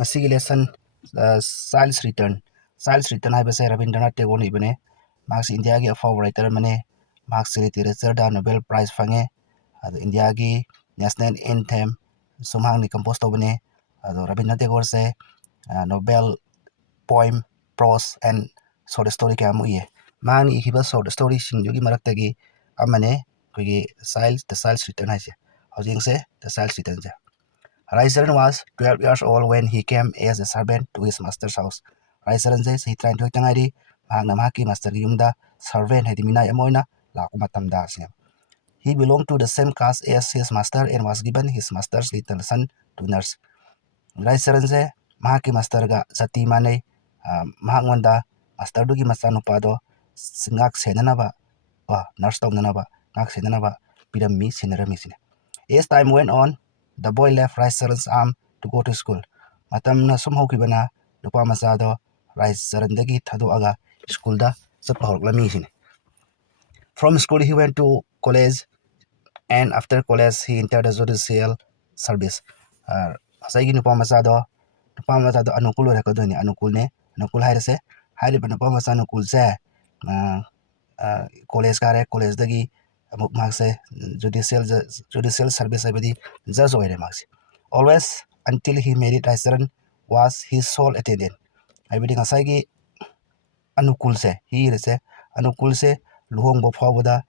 masigi lesson Child's Return. Child's Return haibase Rabindranath Tagore ibane. Marx India gi afaw writer mane. Marx literature da Nobel Prize fange. India gi national anthem sumhang ni compose tobane. Rabindranath Tagore se Nobel poem, prose and short story kaya mo iye. Mani ikiba short story singyogi maraktagi amane kogi The Child's Return haise. Hojing se The Child's Return ja. Raisaran was 12 years old when he came as a servant to his master's house. Raisaran se sahi train thoi tangari mahakna mahaki master gi yumda servant hedi minai amoina laku matamda se. He belonged to the same caste as his master and was given his master's little son to nurse. Raisaran se mahaki master ga sati manai mahangwanda master dugi machanupado ngak senanaba nurse tawnanaba ngak senanaba pirammi senarami sine. As time went on, the boy left Raisaran's arm to go to school. Matamna sum hokibana nupa masado Raisarandagi thadoaga school da chapa horlami sine. From school he went to college, and after college he entered the judicial service. Asagi nupa masado anukul rekadoni anukul hairase hairiba nupa masa anukul se college kare college dagi amuk magse judicial service abadi judge oire magse. Always until he married Raisaran was his sole attendant. Abadi ngasagi anukul se anukul se luhong bo phawada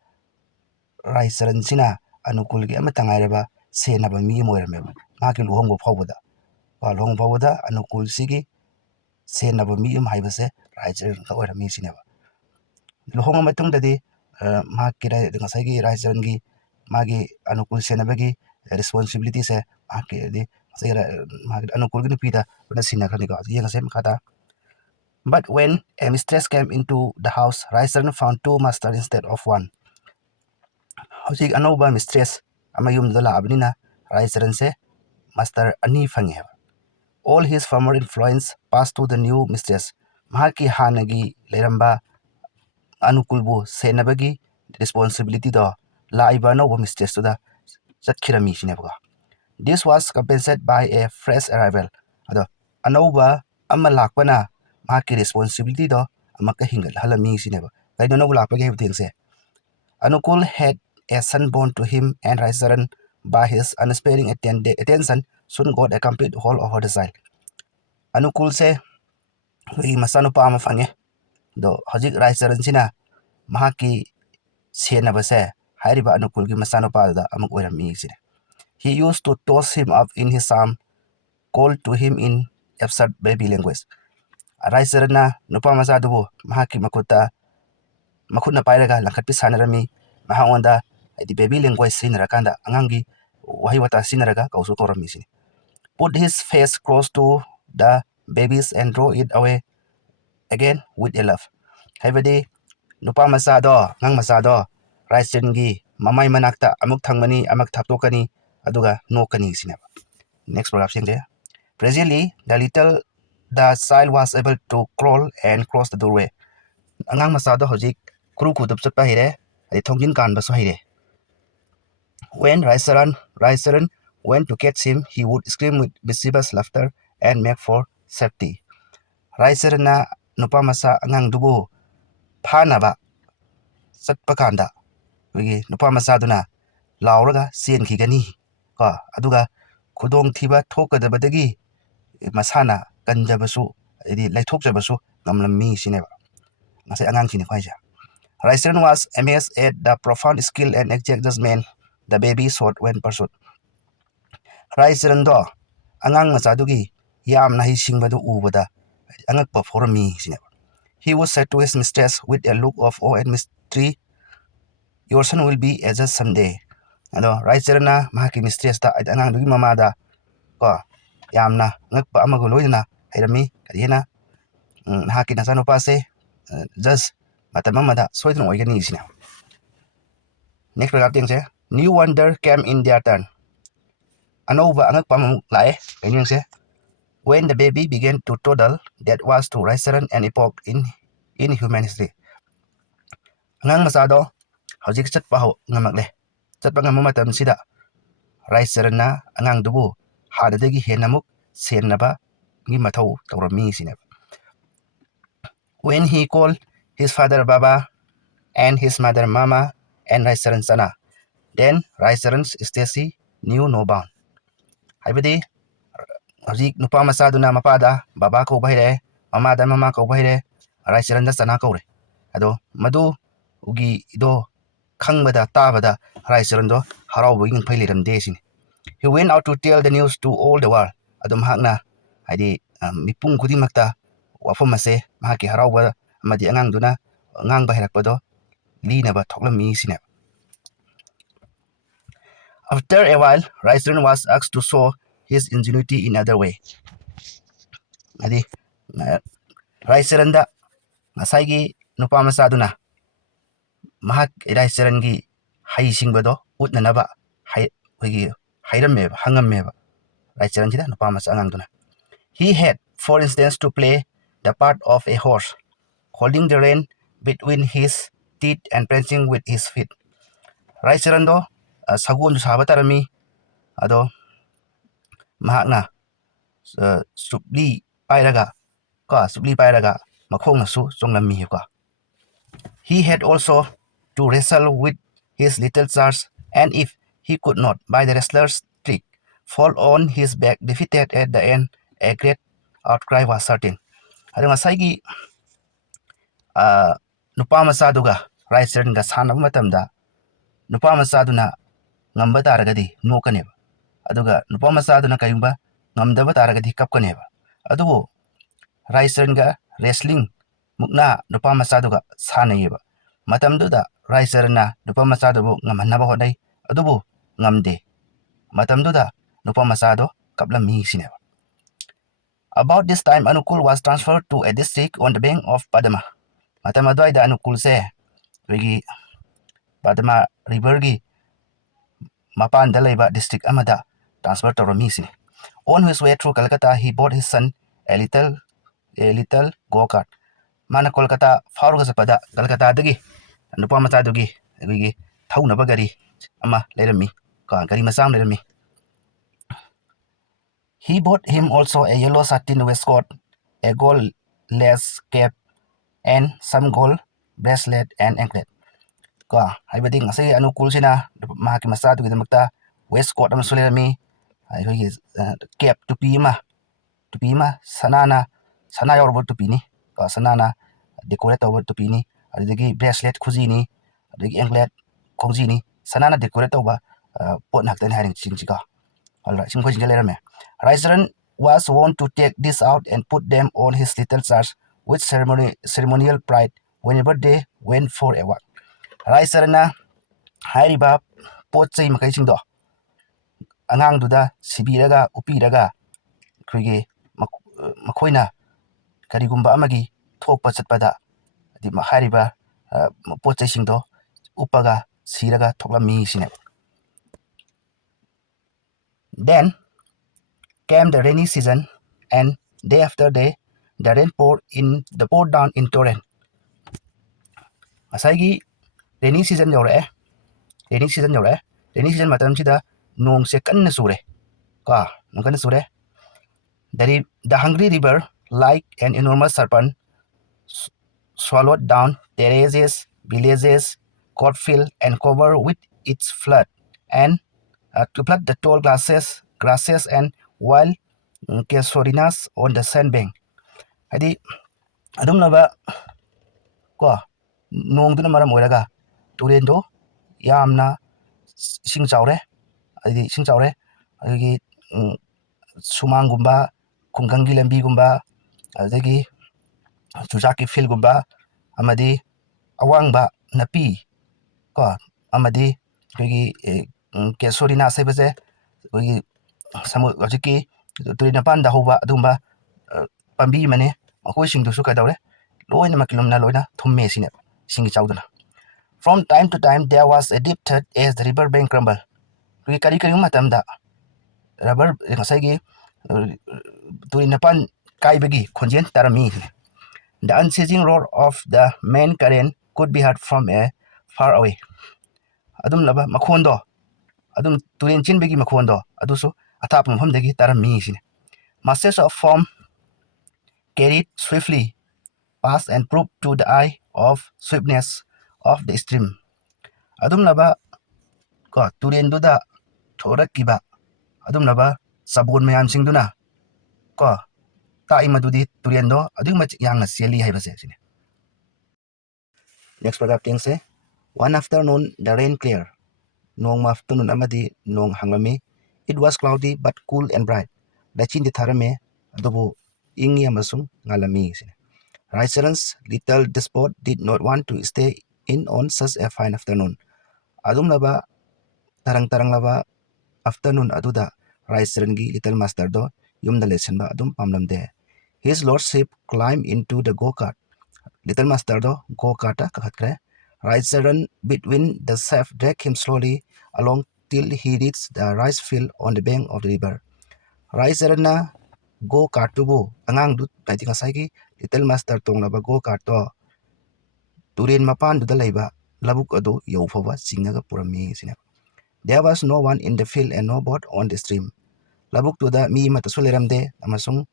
Raisaran sina anukul gi amatangaireba senaba mi moirame maki luhong bo phawada anukul sigi senaba mi haibase Raisaran ka oirami sineba. Luhong amatung dadi maki ngasagi Raisaran gi magi anukul senabagi responsibility se maki di anukul gi pida pada sinakrani ka yang se makata. But when a mistress came into the house, Raisaran found two masters instead of one. Hojik anoba mistress amayum dala abnina Raisaran se master ani fange. All his former influence passed to the new mistress. Mahaki hanagi leramba anukulbu senabagi responsibility do laiba anoba mistress to da chatkirami sinebga. This was compensated by a fresh arrival. Anoba amalakwana mahaki responsibility do amaka hingal halami sineba. Kaino no lakpage hebtingse. Anukul had a son born to him, and Raisaran, by his unsparing attention, soon got a complete hold over the child. Anukul se wi masanu pa ama fange do hojik Raisaran sina mahaki senaba se hairiba Anukul gi masanu pa da amuk oirami sine. He used to toss him up in his arm, called to him in absurd baby language. Raisaran na nupa masadubu mahaki makutna pairaga langkatpi sanarami mahawanda di baby language sinarakanda angangi wahiwata sinaraga kausu torami sini. Put his face close to the babies and draw it away again with a laugh. Haibadi nupa masado ngang masado Raisaran gi mamai manakta amuk thangmani amak thaptokani aduga nokani sinaba. Next paragraph singse. Presently the child was able to crawl and cross the doorway. Angang masado hojik kuru kutup chapa hire adi thongjin kan baso hire. When Raisaran went to catch him, he would scream with mischievous laughter and make for safety. Raisaran na nupa masa angang dubu phanaba chatpa kanda wigi nupa masa duna lauraga sen khigani ko aduga khudong thiba thokadabadagi masana kanjabasu edi laithokjabasu ngamlammi sineba. Ngasai angang sini khwaija. Raisaran was amazed at the profound skill and exact judgment the baby showed when pursued. Raisaran do angang machadugi yamna hi singbadu ubada angakpa forami sineba. He was said to his mistress with a look of awe and mystery, "Your son will be a judge someday." Raisaran na mahaki mistress da angang dugi mamada ko yamna ngakpa amago loina hairami kadina mahaki nasanupa se judge matamamada soidun oigani sina. Next paragraph tingse. New wonder came in their turn. Anova angakpa mamuk lae kainingse. When the baby began to toddle, that was to Raisaran an epoch in human history. Angang masado hojik chatpa ho ngamakle. Chatpa ngamatam sida Raisaran na angang dubu hadadagi henamuk senaba gi mathau tawrami sine. When he called his father Baba and his mother Mama and Raisaran Sana, then Raisaran's Stacy knew no bound. Haibadi hꯧꯖꯤꯛ nupa masaduna mapada baba kauba haire mamada mama kauba haire Raisaran da sana kaure ado madu ugi do khangbada tabada Raisaran do harau bugin phailiram de sini. He went out to tell the news to all the world. Adum hakna haidi mipung khudimakta wafam ase mahaki harauba amadi angangduna ngangba hirakpado linaba thoklammi sine. After a while, Raisaran was asked to show his ingenuity in other way. Adi Raisaran da ngasai nupa masaduna mahak Raisaran gi hai singbado utnanaba hai wigi hairammeba hangammeba Raisaran sida nupa masa angangduna. He had, for instance, to play the part of a horse, holding the rein between his teeth and prancing with his feet. Raisaran do sagun saba tarami ado mahakna supli pairaga makhong su chonglammi ka. He had also to wrestle with his little charge, and if he could not, by the wrestler's trick, fall on his back defeated at the end, a great outcry was certain. Ado ngasai nupa masaduga Raisaran ga sanaba matamda nupa masaduna ngamba taragadi nokaneba aduga nupa masaduna kayumba ngamdaba taragadi kapkaneba adubu Raisaran ga wrestling mukna nupa masaduga sanayeba matamduda Raisaran na nupa masadubu ngamhanaba hodai adubu ngamde matamduda nupa masado kaplammi sineba. About this time, Anukul was transferred to a district on the bank of Padma. Matam adwaida Anukul se wigi Padma River gi mapan dalaiba district amada transfer tawrami sine. On his way through Calcutta, he bought his son a little go-kart. Mana Kolkata fauruga sapada Calcutta dagi nupa mata dugi wigi thaunaba gari ama lerami ka gari masam lerami. He bought him also a yellow satin waistcoat, a gold lace cap, and some gold bracelet and anklet. Ka haibadi ngasai Anukul sina mahaki masatu gidamakta waistcoat am sulerami ai cap tupi ma sana yaurbo tupi ni ka sanana decorate over tupi ni adigi bracelet khuji ni adigi anklet khongji ni sanana decorate over pot naktan haring chingchika. Alright, sim khojin lerame. Raisaran was wont to take this out and put them on his little charge with ceremonial pride whenever they went for a walk. Raisaran na hairiba pot chai makai singdo angangduda sibiraga upiraga khige makhoina karigumba amagi thokpa chatpada di hairiba pot chai singdo upaga siraga thoklammi sine. Then came the rainy season, and day after day, the rain poured down in torrent. Asagi rainy season rainy season matam sida nong se kanna sure nong kanna sure. The hungry river, like an enormous serpent, swallowed down terraces, villages, cornfield, and covered with its flood, and to flood the tall grasses and wild casuarinas on the sandbank. Hadi adum naba nongduna maram oiraga turendo yamna sing chawre adigi sumangumba khunggangi lambi gumba adigi chujaki field gumba amadi awangba napi amadi kogi kesorina sebese kogi samu hojiki turina panda hoba adumba pambi mane makoi singdusu kadawre loina makilumna loina thumme sine singi chawduna. From time to time there was a deep thud as the river bank crumbled. Kari matamda rubber ngasai turina pan kaibagi khonjen tarami. The unceasing roar of the main current could be heard from a far away. Adum laba makhondo adum turin chinbegi makhondo adusu atap mafamdagi tarami sine. Masses of foam carried swiftly past and proved to the eye of swiftness of the stream. Adumlaba ko turenduda thorakiba adumlaba sabon mayamsingduna ko ta'i madudi turendo adumach yangna seli haibase sine. Next paragraph ting se one afternoon the rain cleared. Nong afternoon amadi nong hangami. It was cloudy but cool and bright. Lachin di tharame adubu ingi amasung ngalami sine. Raisaran's little despot did not want to stay in on such a fine afternoon. Adumlaba tarang laba afternoon aduda Raisarangi little master do yumda lesenba adum pamlamde. His lordship climbed into the go-kart. Little master do go-karta kakatre. Raisaran between the shaft dragged him slowly along till he reached the rice field on the bank of the river. Raisaran na go-kart tubu angang dut naiti ngasai little master tong laba go-kart to turin mapan duda laiba labuk adu yaufawa singaga purami sine. There was no one in the field and no boat on the stream. Labuk tuda mi mata suleramde amasung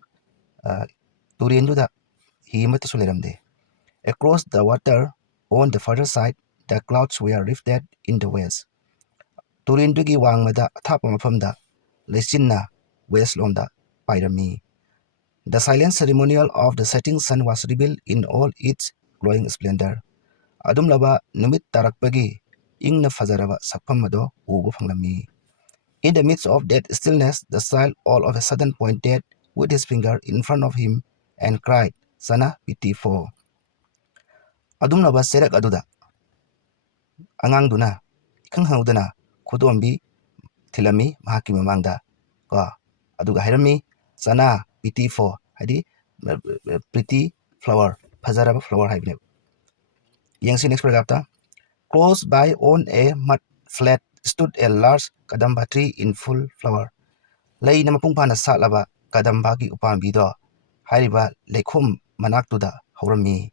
turin duda hi mata suleramde. Across the water on the further side, the clouds were rifted in the west. Turin dugi wangmada athapa mafamda lesinna west lomda pairami. The silent ceremonial of the setting sun was revealed in all its glowing splendor. Adumlaba numit tarakpagi ingna fazaraba sakpamado ubu fanglami. In the midst of that stillness, the child all of a sudden pointed with his finger in front of him and cried, Sana piti for. Adumlaba serak aduda. Angang duna, ikang haudana, kudombi, tilami, mahaki mamangda. Ko, aduga hirami, sana piti for. Hadi, pretty flower, fazaraba flower haibne. Yang si next paragraph. Close by on a mud flat stood a large kadamba tree in full flower. Lay na mapungpana sa laba kadambagi upambi do. Hariba lekhum manaktuda haurami.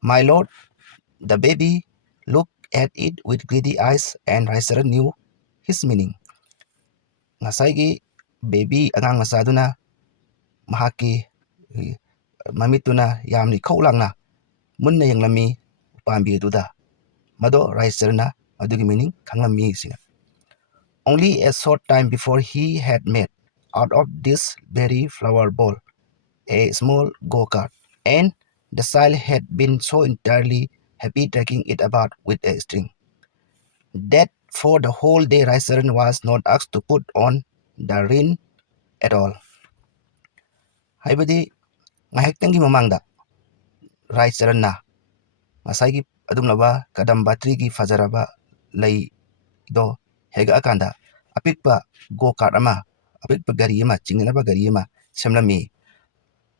My lord, the baby looked at it with greedy eyes and Raisaran knew his meaning. Ngasaygi baby angang masaduna mahaki mamituna yamni kaulangna munna yang lami upambi duda. Mado Raiserna adugi meaning kanglami sina. Only a short time before he had made out of this very flower bowl a small go-kart, and the child had been so entirely happy dragging it about with a string that for the whole day Raisaran was not asked to put on the rein at all. Haibadi ngahektangi mamangda Raisaran na ngasaygi adumlaba kadam batrigi fajaraba lay do hega akanda apikpa go-kart ama apikpa gari ama chingnaba gari ama semlami.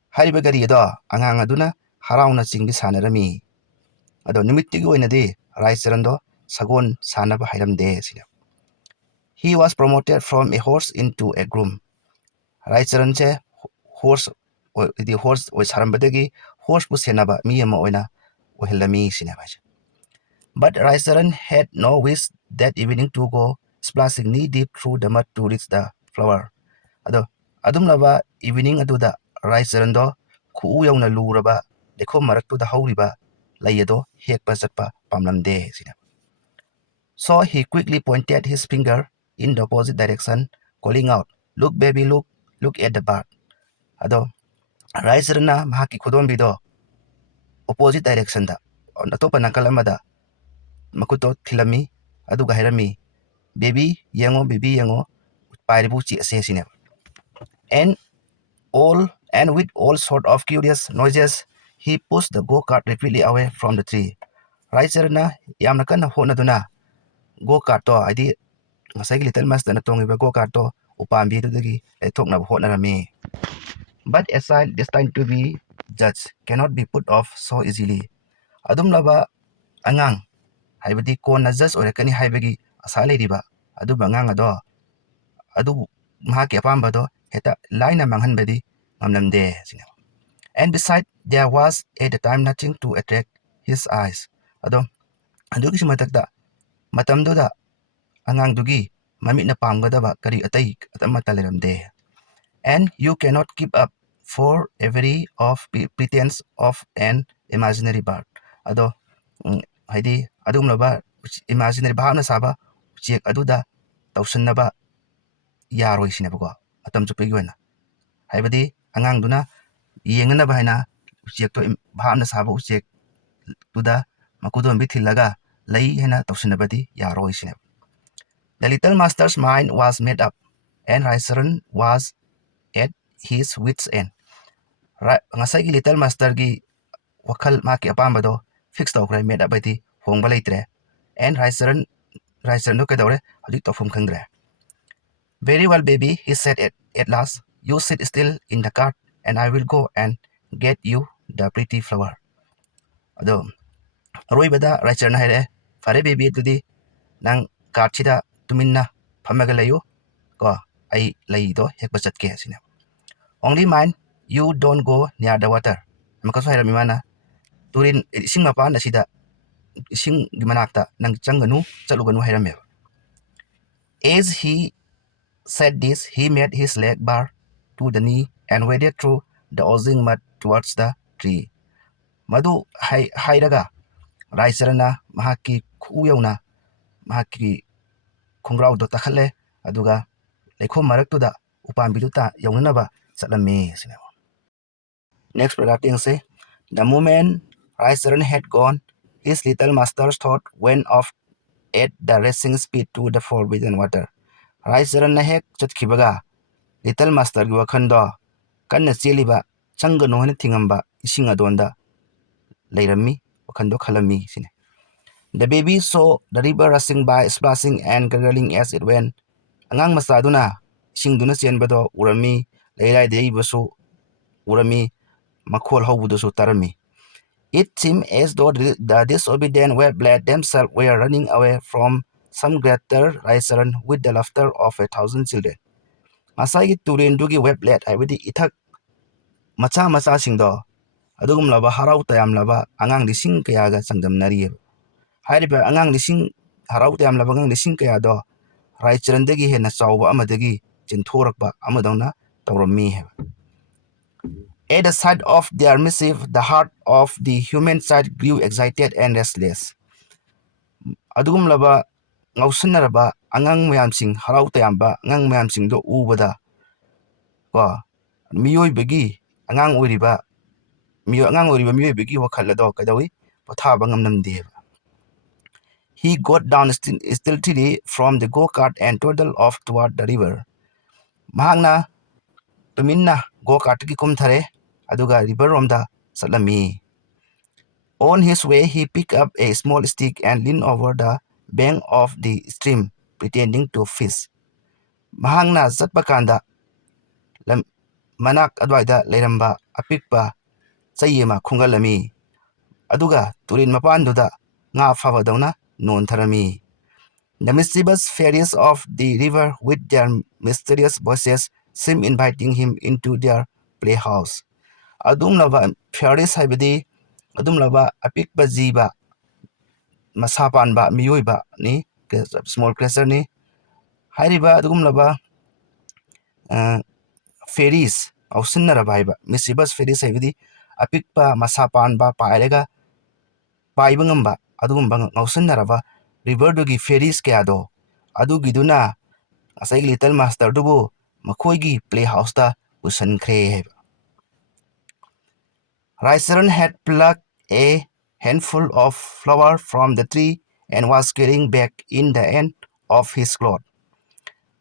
Hariba gari do angang aduna harauna chingbi sanarami. Ado nimitigi oinadi Raisaran do sagon sanaba hairamde sina. He was promoted from a horse into a groom. Raisaran che horse was harambadagi horse bu senaba mi ama oina ohellami sina baje. But Raisaran had no wish that evening to go splashing knee-deep through the mud to reach the flower. Ado adumlaba evening aduda Raisaran do ku yauna luraba lekho maraktu da hauriba layado hekpa satpa pamlamde sina. So he quickly pointed his finger in the opposite direction, calling out, "Look, baby, look at the bird." Ado Raisaran na mahaki khudombi do opposite direction da atopa nakal amada makuto thilami aduga hairami baby yango pairibu chi ase sine. And with all sort of curious noises he pushed the go-kart rapidly away from the tree. Raisaran yamna kana honaduna go-kart to adi ngasai little master na tongiba go-kart to upambi dudagi thokna honarami. But a child destined to be judged cannot be put off so easily. Adumlaba angang haibadi kona judge oirakani haibagi asa leiriba aduba angang ado adu mahaki apamba do heta laina manghanbadi ngamlamde sina. And beside there was at the time nothing to attract his eyes. Ado adugi simatakda matamdoda angang dugi mamit na pamgadaba kari atai atamata leramde. And you cannot keep up for every of pretense of an imaginary bird. Ado haidi adumlaba imaginary bhavna saba uchek aduda tausinnaba yaroi sinebako matam chupegi oina haibadi angangduna yenganaba haina uchek to bhavna saba uchek tuda makudon bithilaga lei haina tausinnabadi yaroi sineb. The little master's mind was made up, and Raisaran was at his wit's end. Ngasai little master gi wakal maki apambado fix tawkre made up bati hongba leitre, and Raisaran no kadore hadi tofum kangre. Very well, baby, he said at last. You sit still in the cart, and I will go and get you the pretty flower. Ado Roibada Raisaran haire, fare baby tudi nang cart tuminna pamagalayo. Ko ay laido hekba chatke sina. Only mind you don't go near the water. Makaso hayra mimana turin ising mapa na sida ising gimanakta nang changanu chaluganu hayra me. As he said this, he made his leg bare to the knee and waded through the oozing mud towards the tree. Madu hayraga Raisarana mahaki kuyauna mahaki kungrau do takhale aduga lekho maraktuda upambiduta yaunanaba satlami sina. Next paragraph say, the moment Raisaran had gone, his little master's thought went off at the racing speed to the forbidden water. Raisaran na hek chatkibaga, little master gi wakhando kanna cheliba changano hana thingamba ising adonda leirami wakhando khalami sine. The baby saw the river rushing by, splashing and gurgling as it went. Angang masaduna singduna chenbado urami leirai deibasu urami makhol haubudusu tarami. It seemed as though the disobedient wet-bled themselves were running away from some greater Raisaran with the laughter of 1,000 children. Masai turin dugi wet-bled haibadi ithak macha singdo adugum laba harau tayam laba angang lising kayaga sangdamnari. Hairiba angang lising harau tayam laba angang lising kayado Raisaran dagi hena chawba amadagi chinthorakba amadona tawrami heba. At the sight of their mischief, the heart of the human child grew excited and restless. Adugum laba ngausanaraba angang mayamsing harau tayamba angang mayamsing do ubada ko miyoi bagi angang uriba miyoi bagi wakhalado kadawi pathaba ngamnamde. He got down stealthily from the go-kart and toddled off toward the river. Mahangna tuminna go-kart ki kumthare aduga river romda satlami. On his way, he picked up a small stick and leaned over the bank of the stream, pretending to fish. Mahangna satpakanda manak adwaida leiramba apikpa chayema khungalami. Aduga turin mapanduda nga favadona non tharami. The mischievous fairies of the river with their mysterious voices seemed inviting him into their playhouse. Adum lava fairies haibadi adum lava apikpa jiba masapan ba miyoi ba ni small creature ni hairiba adum lava fairies ausinnaraba haiba mischievous fairies haibadi apikpa masapan ba pairega paiba ngamba adugumba ngausinnaraba river dugi fairies kayado adugiduna asai little master dubu makhoigi playhouse ta usankhre haiba. Raisaran had plucked a handful of flower from the tree and was carrying back in the end of his cloth,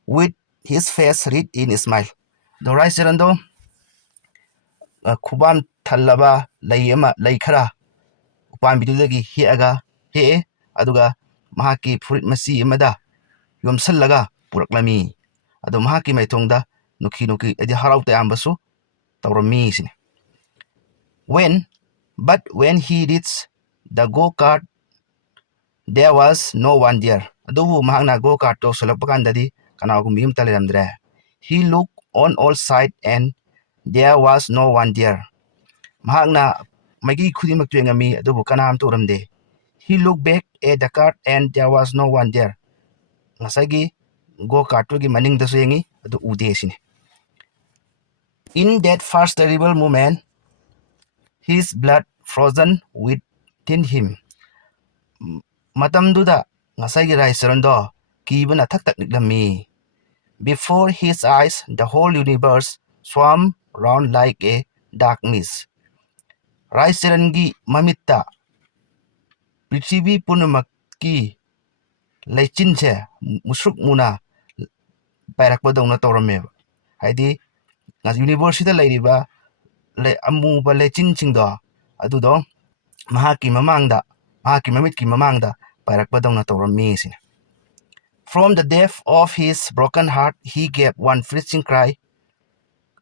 with his face wreathed in a smile. The Raisaran do khubam thallaba lay khara upambidudagi heaga he aduga mahaki furit masi amada yomsallaga puraklami. Adu mahaki maithongda nuki adi harau tayambasu tawrami sine. But when he reached the go-kart, there was no one there. Adubu mahangna go-kart to sulapakandadi kanagumbi umtaleramdre. He looked on all sides and there was no one there. Mahangna magi khudimak tuengami adubu kanam turamde. He looked back at the cart and there was no one there. Ngasagi go-kart to gi maning dasu yengi adu ude sine. In that first terrible moment, his blood frozen within him. Matamduda ngasai raisarondo kibuna thak tak niklami. Before his eyes, the whole universe swam round like a dark mist. Raisarangi mamitta Prithivi punamakki leichinse musruk muna pairakpadawna tawrameba. Haidi university leiriba amuba leichinchingdo adudo mahaki mamangda mahaki mamitki mamangda pairakpadawna tawrammi sine. From the depth of his broken heart, he gave one freezing cry,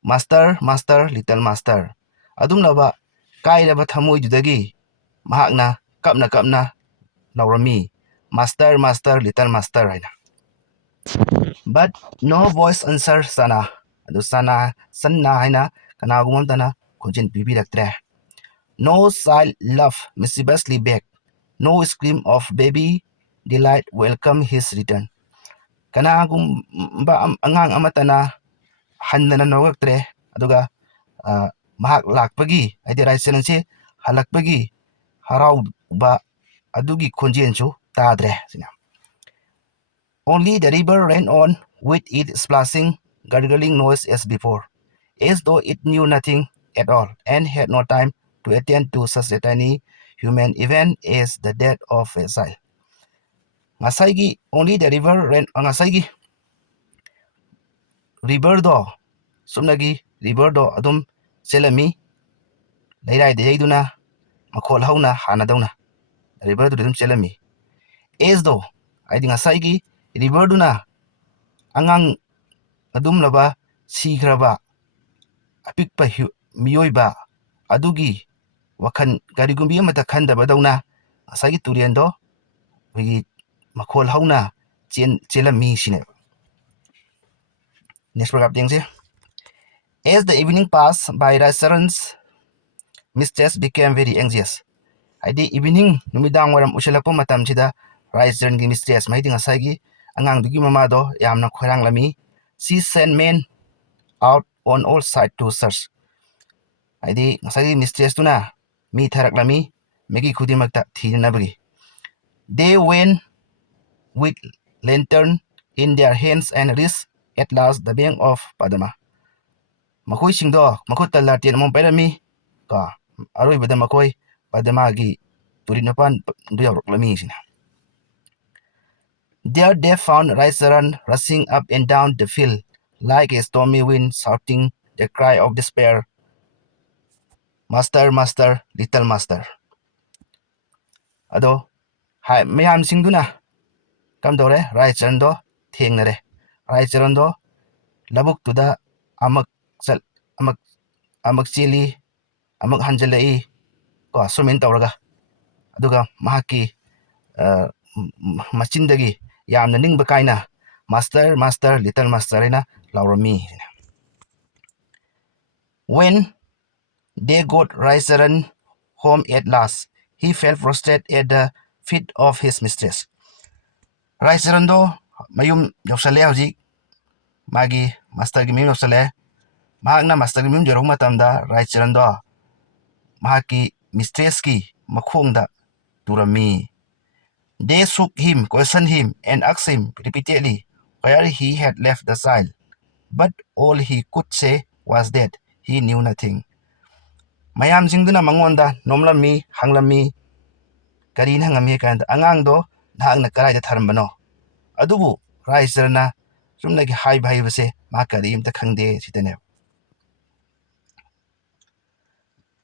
Master, Master, Little Master. Adumlaba kairaba thamoidudagi mahakna kapna laurami, Master, Master, Little Master haina. But no voice answered Sana. Adu Sana haina kanagumamtana khonjin pibiraktre. No child laughed mischievously back. No scream of baby delight welcomed his return. Kanagumba angang amatana handana nogaktre aduga mahak lakpagi haidi raisenanse halakpagi harauba adugi khonjenchu tadre sina. Only the river ran on with its splashing, gurgling noise as before, as though it knew nothing at all and had no time to attend to such a tiny human event as the death of a child. Ngasaygi only the river ran ngasaygi river do sumnagi river do adum selami leirai de yaiduna makhol hauna hanadawna river do dum selami as though aidi ngasaygi river duna angang adum laba sigraba apikpa miyoiba adugi wakhan garigumbi amata khandabadawna ngasaygi turiendo wigi makhol hauna chelami sine. Next paragraph jengse. As the evening passed by, Raisaran's mistress became very anxious. Haidi evening numidang waram usilakpa matamsida Raisarangi mistress maidi ngasaygi angangdugi mamado yamna khoranglami. She sent men out on all sides to search. Haidi ngasaygi mistress tuna mi tharaklami megi khudimakta thinabagi. They went with lantern in their hands and reached at last the bank of Padma. Makoi singdo makutta latian mom pairami ka aroi bada makoi Padma gi turinapan duyaroklami sina. There they found Raisaran rushing up and down the field like a stormy wind, shouting the cry of despair, Master, Master, Little Master. Ado hai mayam singduna kamdore Raisaran thengnare. Raisaran labuk tuda amak chili amak hanjalai ko sumin tawraga aduga mahaki machindagi yamna ningba kaina Master, Master, Little Master ina laurami. When they got Raisaran home at last, he fell prostrate at the feet of his mistress. Raisaran mayum yoksale hauji magi master gi mim yoksale mahakna master gi mim jorong matamda Raisaran mahaki mistress ki makhongda turami. They shook him, questioned him, and asked him repeatedly where he had left the child. But all he could say was that he knew nothing. Mayam singduna mangonda nomlami hanglami karin hangami kanda angangdo nahangna karaida tharambano. Adubu Raisaranna sumnagi hai base makari imta khangde sitane.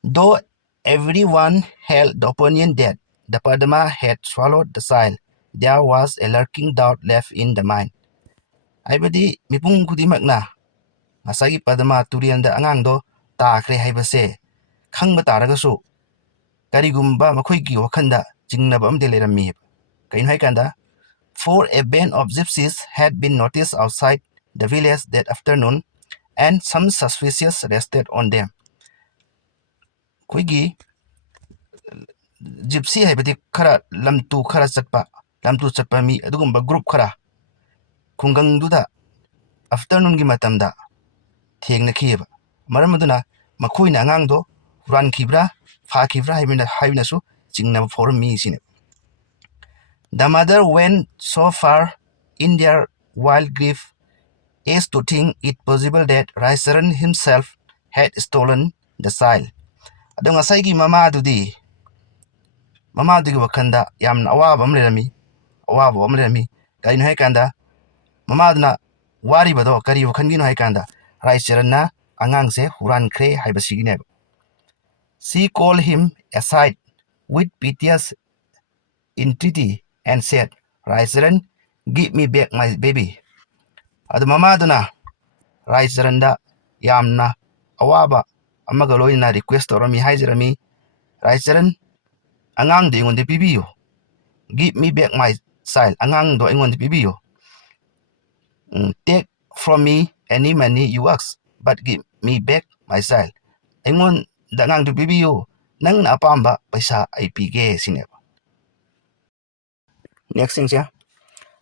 Though everyone held the opinion that the Padma had swallowed the child, there was a lurking doubt left in the mind. Aibadi mipung kudimakna ngasagi Padma turianda angangdo taakre haibase khangba taragasu karigumba makhoigi wakhanda jingnaba amde lerammi. Kain haikanda for a band of gypsies had been noticed outside the village that afternoon, and some suspicious rested on them. Kuigi gypsy haibadi khara lamtu chatpa mi adugumba group khara khungangduda afternoon gi matamda thengna khiyeba maram aduna makhoina angang do huran khibra fa khibra haibina su chingna forum mi sine. The mother went so far in their wild grief as to think it possible that Raisaran himself had stolen the child. Adong asaigi mama dudi wakanda yam awaba amlerami kain hai kanda mama duna wari bado kari wakangino hai kanda Raisaran na angang se huran kre hai basigine. She called him aside with piteous entreaty and said, Raisaran, give me back my baby. Adu mama duna Raisaran da yamna awaba amaga loina request torami haizerami Raisaran angang do ingon de pibiyo. Give me back my child. Angang do ingon de pibiyo. Take from me any money you ask, but give me back my child. Ingon da angang do pibiyo. Nang na apamba paisa ay pige sineba. Next thing siya.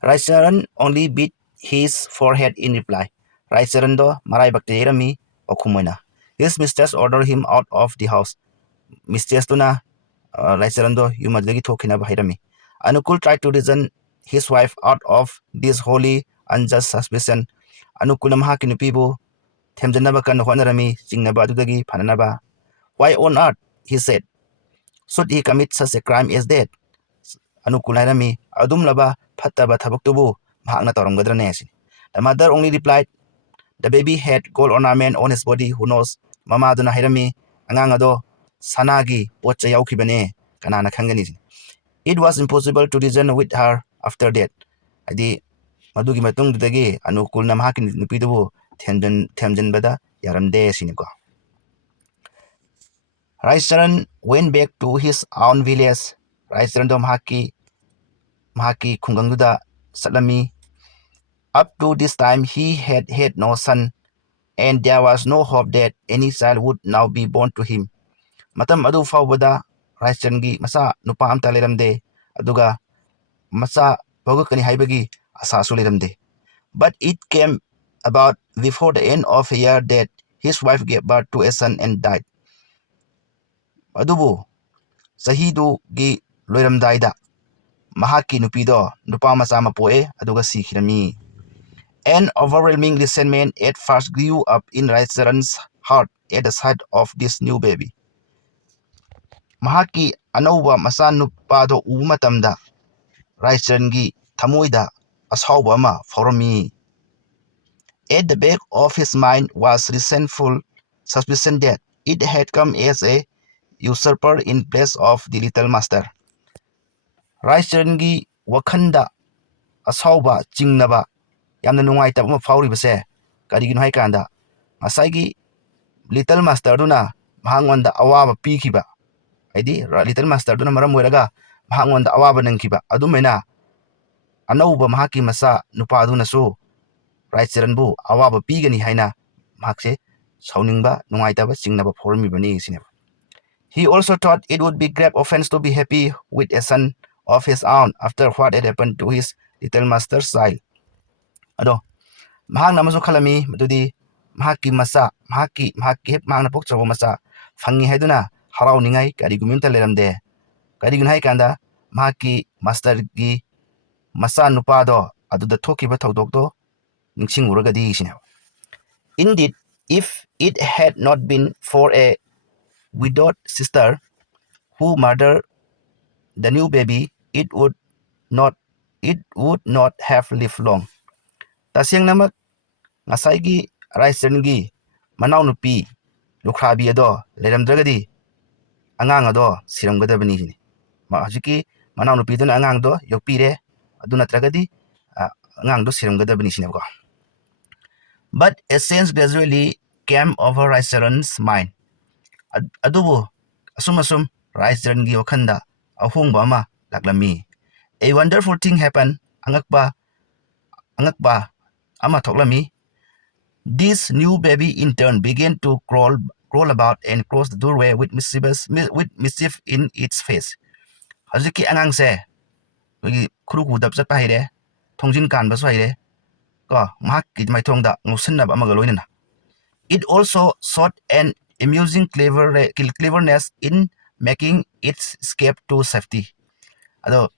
Raisaran only beat his forehead in reply. Raisaran do maray bakterami o kumoina. His mistress ordered him out of the house. Mistress to na Raisaran do yumadagi tokina bahirami. Anukul tried to reason his wife out of this wholly unjust suspicion. Anukul namha kinupibu temjanaba kan honarami jingnaba adudagi pananaba. Why on earth, he said, should he commit such a crime as that? Anukul harami adum laba fataba thabaktubu mahakna toramgadrane. The mother only replied, the baby had gold ornament on his body, who knows? Mama duna hirami angangado sanagi pocha yaukibane kanana khangani. It was impossible to reason with her after that. Adi madugi matungdagi anukul na mahaki nupidubu temjanbada yaramde siniko. Raisaran went back to his own village. Raisaran do mahaki khungangduda salami. Up to this time he had had no son, and there was no hope that any child would now be born to him. Matam adu faubada Raisaran gi masa nupa amta leramde aduga masa pogakani haibagi asasu leramde. But it came about before the end of a year that his wife gave birth to a son and died. Adubu sahidu gi loiramdaida mahaki nupido nupa masa mapoe aduga sikhirami. An overwhelming resentment at first grew up in Raisaran's heart at the sight of this new baby. Mahaki anauba masa nupado umatamda Raisaran gi thamoida asauba ama forami. At the back of his mind was resentful suspicion that it had come as a usurper in place of the little master. Raisarangi wakhanda asauba chingnaba yamna nungaitaba ama fauribase karigino haikanda ngasai little master duna mahangonda awaba pikiba aidi little master duna maram oiraga mahangonda awaba nangkiba adumena anauba mahaki masa nupa aduna su Raisaran bu awaba pigani haina mahakse sauningba nungaitaba chingnaba formibani sineba. He also thought it would be grave offense to be happy with a son of his own after what had happened to his little master's child. Ado mahak namasu khalami madudi mahaki hep mahakna pokchabo masa fangi haiduna harau ningai karigumimta leramde karigun hai kanda mahaki master gi masa nupa do aduda thokiba thodok do ningsinguragadi sineba. Indeed, if it had not been for a widowed sister who murdered the new baby, it would not have lived long. Taseng namak ngasai gi Raisaran gi manau nupi lukhrabi ado leramdragadi angang ado siramgadabani hini. Hajiki manau nupi duna angang do yokpire adu natragadi angang do siramgadabani sinebko. But a sense gradually came over Raisaran's mind. Adubu asum Raisaran gi wakhanda ahungba ama laklami. A wonderful thing happened. Angakba ama thoklami. This new baby in turn began to crawl about and cross the doorway with mischief in its face. Hajiki angang se kuru dap chatpa haire thongjin kan basu haire ko mahak ki maithongda ngusanna amaga loinana It also showed an amusing cleverness in making its escape to safety. ado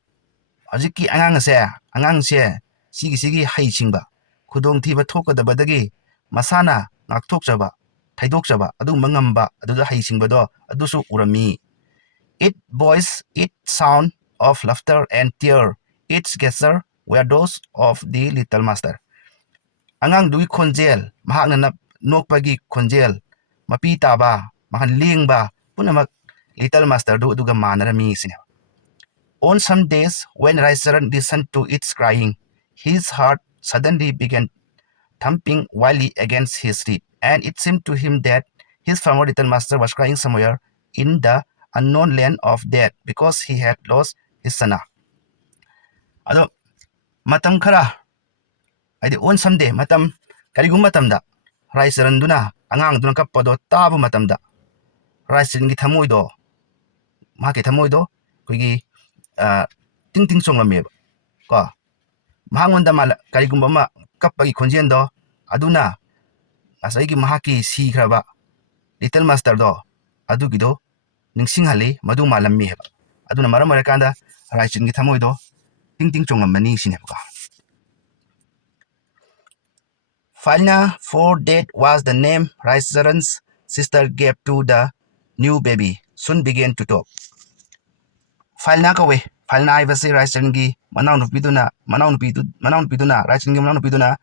hojiki angang se sigi haichingba khudong thiba thokadabadagi masana ngakthokchaba thaidokchaba adu mangamba adu haichingba adusu urami. Its voice, its sound of laughter and tear, its gesture were those of the little master. Angang dui khonjel mahakna nokpagi khonjel mapi taba mahan lingba punamak little master duga manarami sine. On some days when Raisaran listened to its crying, his heart suddenly began thumping wildly against his rib, and it seemed to him that his former little master was crying somewhere in the unknown land of death because he had lost his sana. Ado matam khara adi on someday matam karigum matamda Raisaran duna angang duna kappado tabu matamda Raisaran gi thamoido mahaki thamoido kuigi ting ting chonglameba ko mahangonda mal karigumba ma kappagi khonjendo aduna asaigi mahaki sikraba little master adugido ningsinghali madu malammi heba aduna maram marakanda Raisaran gi thamoido ting ting chongamani sinebka. Falna, for that was the name Raisaran's sister gave to the new baby, soon began to talk. Falna kawe, Falna haibase Raisaran gi manau nupiduna Raisaran gi manau nupiduna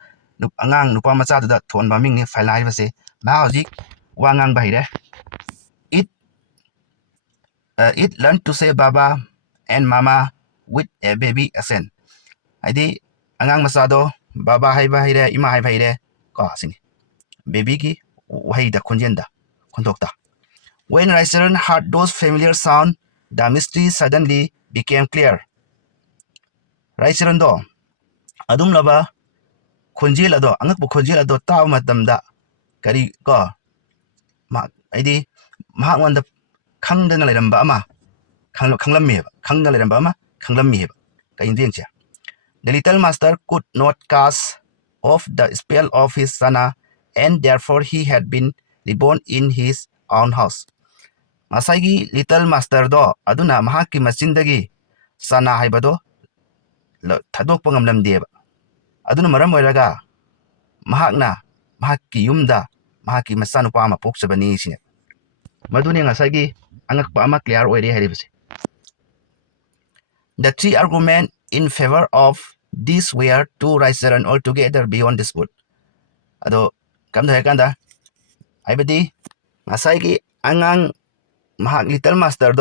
angang nupa macha da thon ba mingni Falna haibase ma hojik wangang bahire. It learned to say Baba and Mama with a baby accent. Adi angang masado Baba haiba haire ima haiba haire ko sini. Baby ki wahida kunjenda kondokta. When Raisaran heard those familiar sounds, the mystery suddenly became clear. Raisaran adum laba khonjel angakbu khonjel taw matamda kari ko ma adi mahangwanda khangdana lairamba ama khanglammi khangdana lairamba ama khanglammi kaindengcha. The little master could not cast off the spell of his sana, and therefore he had been reborn in his own house. Masaigi little master aduna mahaki machindagi sana haibado thadokpa ngamlamdeba. Aduna maram oiraga mahakna mahaki yumda mahaki masanupa ama pokchabani sine. Maduni ngasagi angakpa ama clear oire haribase. The three arguments in favor of this were to Raisaran altogether beyond dispute. Ado kamda hekanda aibadi ngasagi angang mahak little master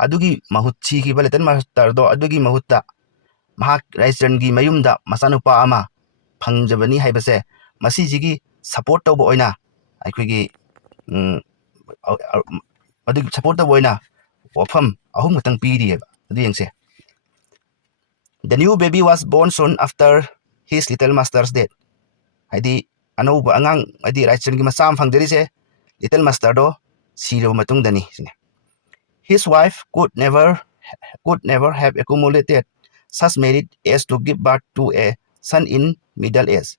adugi mahut sikiba little master adugi mahutta mahak Raisaran gi mayumda masanupa ama phangjabani haibase masijigi support tawba oina aikuigi adugi support tawba oina wafam ahum gatang piri adu yengse. The new baby was born soon after his little master's death. Haidi anouba angang adi Raisaran gi masam phangdarise little master siraba matungdani sine. His wife could never have accumulated such merit as to give birth to a son in middle age.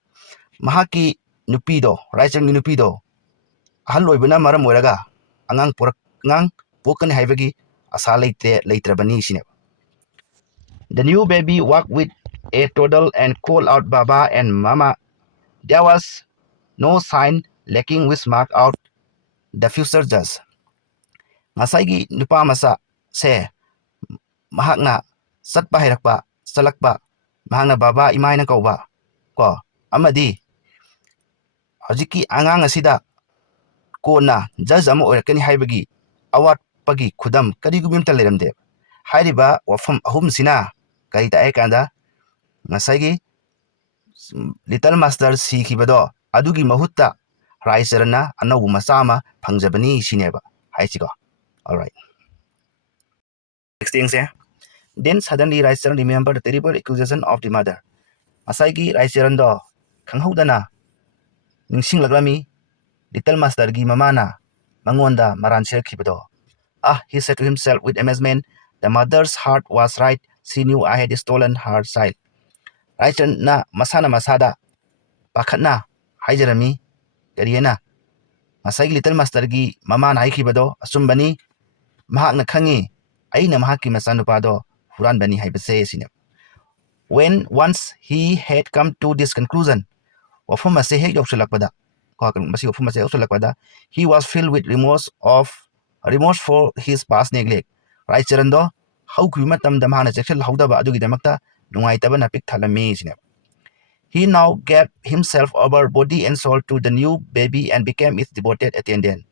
Mahaki nupido, Raisaran gi nupido, ahal loibana maram oiraga angang pokani haibagi asa leitrabani sine. The new baby walked with a toddle and called out Baba and Mama. There was no sign lacking which marked out the future judge. Ngasaigi nupa masa se mahakna satpa hairakpa salakpa mahakna Baba imaina kauba ko amadi hojiki angang asida kona judge ama oirakani haibagi awatpagi khudam karigumimta leiramde. Hairiba wafam ahum sina kai tae kanda ngasagi little master sikibado adugi mahutta Raisarana anau masama phangjabani sineba haichiko. Alright. Next thing say, then suddenly Raisaran remembered the terrible accusation of the mother. Asaigi Raisaran khanghaudana ningsinglagrami little master gi mamana mangonda maran serkibado. Ah, he said to himself with amazement, the mother's heart was right. She knew I had stolen her child. Raisaran na masana masada pakhatna haijarami kariena ꯉꯁꯥꯏꯒꯤ little ꯃꯥꯁꯇꯔꯒꯤ ꯃꯃꯥꯅ ꯍꯥꯏꯈꯤꯕꯗꯣ ꯑꯆꯨꯝꯕꯅꯤ, ꯃꯍꯥꯛꯅ ꯈꯪꯉꯤ ꯑꯩꯅ ꯃꯍꯥꯛꯀꯤ ꯃꯆꯥꯅꯨꯄꯥꯗꯣ ꯍꯨꯔꯥꯟꯕꯅꯤ ꯍꯥꯏꯕꯁꯦ ꯁꯤꯅꯦ. When once he had come to this conclusion, wafam ase hek yausalakpada, masi wafam ase yausalakpada, he was filled with remorse for his past neglect. Raicharan do hauki matamda mahana chekshal haudaba adugi damakta nungaitaba na pik thalami sine. He now gave himself over body and soul to the new baby and became its devoted attendant.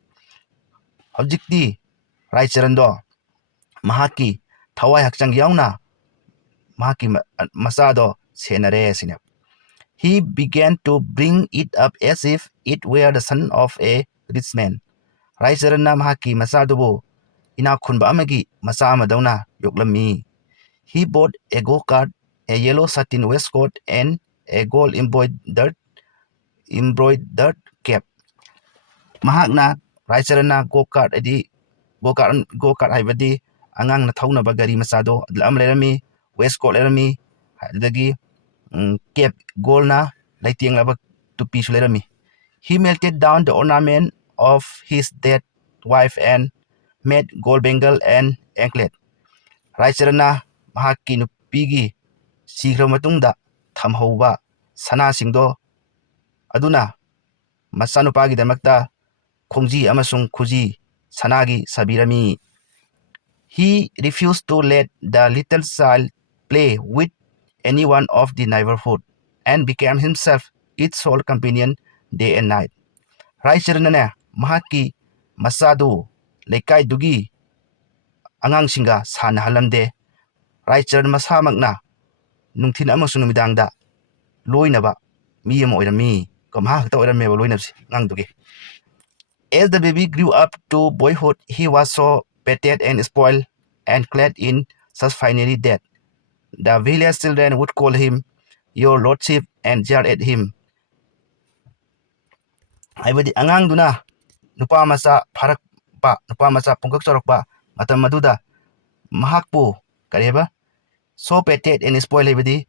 Hojikti Raicharan do mahaki thawai hakchang yauna mahaki masado senare sine. He began to bring it up as if it were the son of a rich man. Raicharanna mahaki masadubu ina khunba amagi masa amadona yoklami. He bought a go-kart, a yellow satin waistcoat, and a gold embroidered cap. Mahakna Raicharanna go-kart haibadi angang na thaunaba gari masado lam lerami, waistcoat lerami, adagi cap golna lighting laba tupi lerami. He melted down the ornament of his dead wife and made gold bangle and anklet. Raicharanna mahakki nupigi sikhra matungda thamhouba sana singdo aduna masanupagi damakta khongji amasung khuji sanagi sabirami. He refused to let the little child play with any one of the neighborhood and became himself its sole companion day and night. Raicharanane mahakki masadu lekai dugi angangsingga sanahalamde. Raicharan masamakna nungthin amasung numidangda loinaba mi ama oirami ko mahakta oirameba loinabsi ngangdugi. As the baby grew up to boyhood, he was so petted and spoiled and clad in such finery that the village children would call him your lordship and jeer at him. Haibadi angangduna nupa macha pharakpa, nupa macha pungkak chorokpa matam maduda mahakpu kareba so petted and spoiled haibadi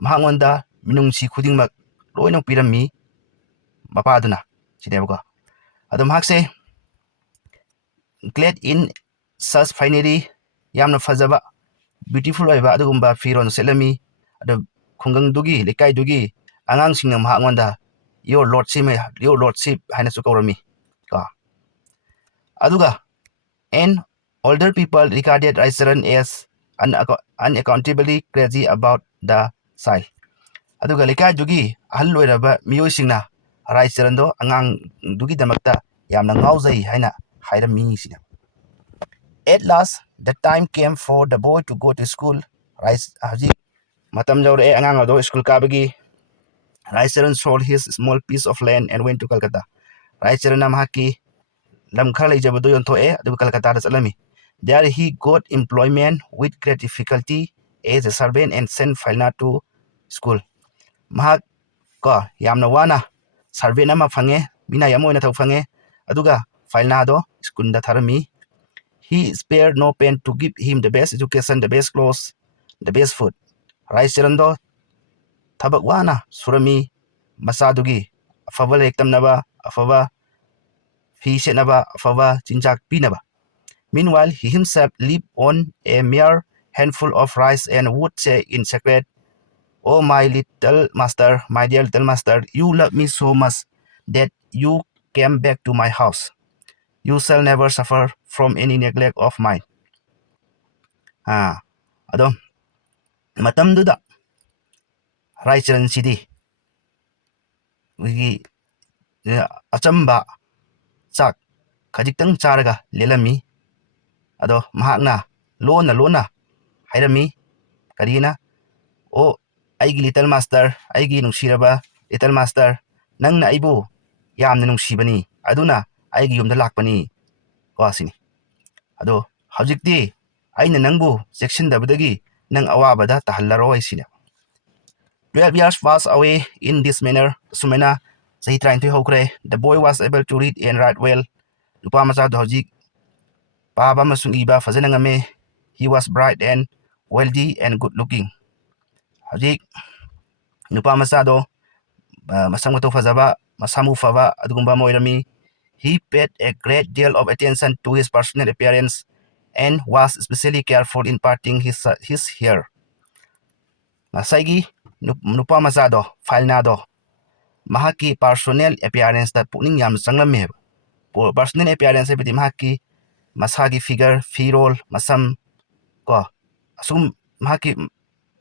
mahangonda minungsi khudingmak loinong pirami mapaduna sinebako. Ado mahakse clad in such finery yamna fazaba beautiful oiba adugumba firon selami. Ado khungang lekai dugi angangsingna mahangonda your lordship haina sukaurami ka. Aduga and older people regarded Raicharan as unaccountably crazy about the child. Aduga lekai dugi ahal loiraba miyoisingna Raicharan do angang dugi damakta yamna ngauzai haina hairami sine. At last the time came for the boy to go to school. Hajik matam jaure angang ado school kabagi. Raicharan sold his small piece of land and went to Calcutta. Raicharan mahaki lam khara leijabado yontoe adu Calcutta da chalami. There he got employment with great difficulty as a servant and sent Failna to school. Mahak ko yamna wana servant ama phange mina yamoina thau phange aduga Failna do school da tharami. He spared no pain to give him the best education, the best clothes, the best food. Raicharan do thabak wana surami masadugi afaba lektamnaba afaba fi setnaba afaba chinchak pinaba. Meanwhile, he himself lived on a mere handful of rice and would say in secret, "Oh, my little master, my dear little master, you love me so much that you came back to my house. You shall never suffer from any neglect of mine." Ado matamduda Raicharan sidi wigi achamba chak khajitang charaga lelami. Ado mahakna lona hairami karina o aigi little master aigi nungsiraba little master nangna aibu yamna nungsibani aduna aigi yumda lakpani ko asini. Ado hojikti aina nangbu chekshindabadagi nang awabada tahallaro aisina. 12 years passed away in this manner. Sumena sahi 30 hokre. The boy was able to read and write well. Nupa macha do hojik paba masung iba fazana ngame. He was bright and wealthy and good looking. Hojik nupa macha do masang mato fazaba masamu fava adugumba moirami. He paid a great deal of attention to his personal appearance and was especially careful in parting his hair. Ngasaygi nupa macado Falnado mahaki personal appearance da puning yam changlam personal appearance habiti mahaki masagi figure firol masam ko asum mahaki